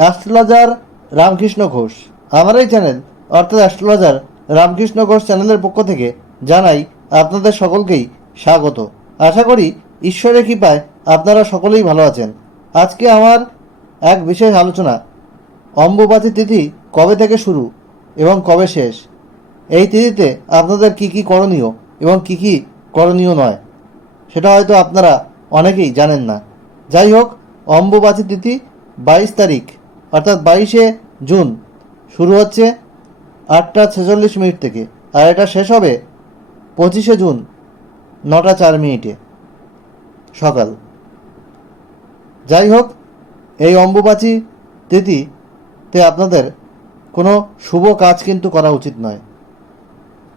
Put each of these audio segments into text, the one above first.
Astrologer Ramakrishna Ghosh. আমার এই channel, অর্থাৎ অ্যাস্ট্রোলজার রামকৃষ্ণ ঘোষ চ্যানেলের পক্ষ থেকে জানাই আপনাদের সকলকেই স্বাগত। আশা করি ঈশ্বরের কৃপায় আপনারা সকলেই ভালো আছেন। আজকে আমার এক বিশেষ আলোচনা। অম্বুবাচী তিথি কবে থেকে শুরু এবং কবে শেষ? এই তিথিতে আপনাদের কি কি করণীয় এবং কি কি করণীয় নয়, সেটা হয়তো আপনারা অনেকেই জানেন না। যাই হোক, অম্বুবাচী তিথি বাইশ তারিখ। অর্থাৎ বাইশে জুন শুরু হচ্ছে আটটা ছেচল্লিশ মিনিট থেকে। আর এটা শেষ হবে পঁচিশে জুন নটা চার মিনিটে সকাল। যাই হোক এই অম্বুবাচী তিথিতে আপনাদের কোনো শুভ কাজ কিন্তু করা উচিত নয়।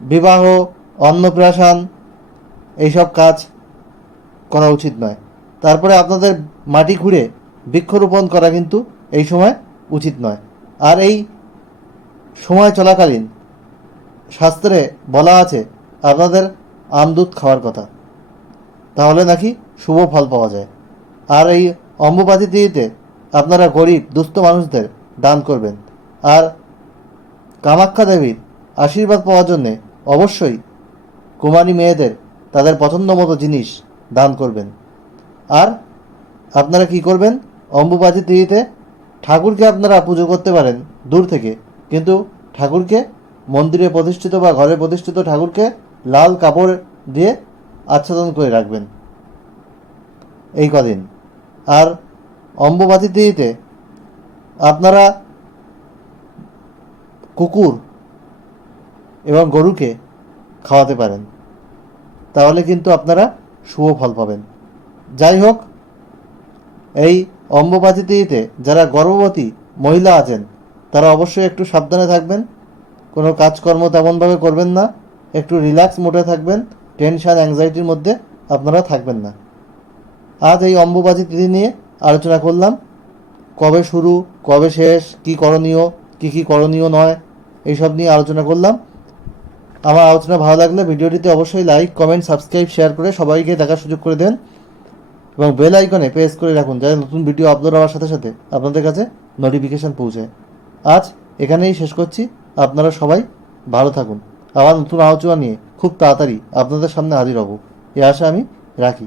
বিবাহ, অন্নপ্রাশন, এইসব কাজ করা উচিত নয়। তারপরে আপনাদের মাটি খুঁড়ে বৃক্ষরোপণ করা কিন্তু এই সময় উচিত নয়। আর এই সময় চলাকালীন শাস্ত্রে বলা আছে, আপনাদের আমদুধ খাওয়ার কথা। তাহলে নাকি শুভ ফল পাওয়া যায়। আর এই অম্বুবাচী তিথিতে আপনারা গরিব, দুস্থ মানুষদের দান করবেন। আর কামাখ্যা দেবীর আশীর্বাদ পাওয়ার জন্যে অবশ্যই কুমারী মেয়েদের তাদের পছন্দ মতো জিনিস দান করবেন। আর আপনারা কি করবেন? অম্বুবাচী তিথিতে ঠাকুরকে আপনারা পুজো করতে পারেন দূর থেকে, কিন্তু ঠাকুরকে মন্দিরে প্রতিষ্ঠিত বা ঘরে প্রতিষ্ঠিত ঠাকুরকে লাল কাপড় দিয়ে আচ্ছাদন করে রাখবেন। এই কদিন। আর অম্বুবাচী তিথিতে আপনারা কুকুর এবং গরুকে খাওয়াতে পারেন। তাহলে কিন্তু আপনারা শুভ ফল পাবেন। যাই হোক, এই অম্বুবাচী তিথিতে যারা গর্ভবতী মহিলা আছেন, তারা অবশ্যই একটু সাবধানে থাকবেন। কোনো কাজকর্ম তেমনভাবে করবেন না। একটু রিল্যাক্স মোডে থাকবেন। টেনশন, অ্যাংজাইটির মধ্যে আপনারা থাকবেন না। আজ এই অম্বুবাচী তিথি নিয়ে আলোচনা করলাম। কবে শুরু, কবে শেষ, কি করণীয়, কি কি করণীয় নয়, এইসব নিয়ে আলোচনা করলাম। আমার আলোচনা ভালো লাগলে ভিডিওটিতে অবশ্যই লাইক, কমেন্ট, সাবস্ক্রাইব, শেয়ার করে সবাইকে দেখার সুযোগ করে দেন। এবং বেল আইকনে প্রেস করে রাখুন যাতে নতুন ভিডিও আপলোড হওয়ার সাথে সাথে আপনাদের কাছে নোটিফিকেশান পৌঁছে। আজ এখানেই শেষ করছি। আপনারা সবাই ভালো থাকুন। আবার নতুন আলোচনা নিয়ে খুব তাড়াতাড়ি আপনাদের সামনে হাজির হব। এ আশা আমি রাখি।